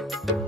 you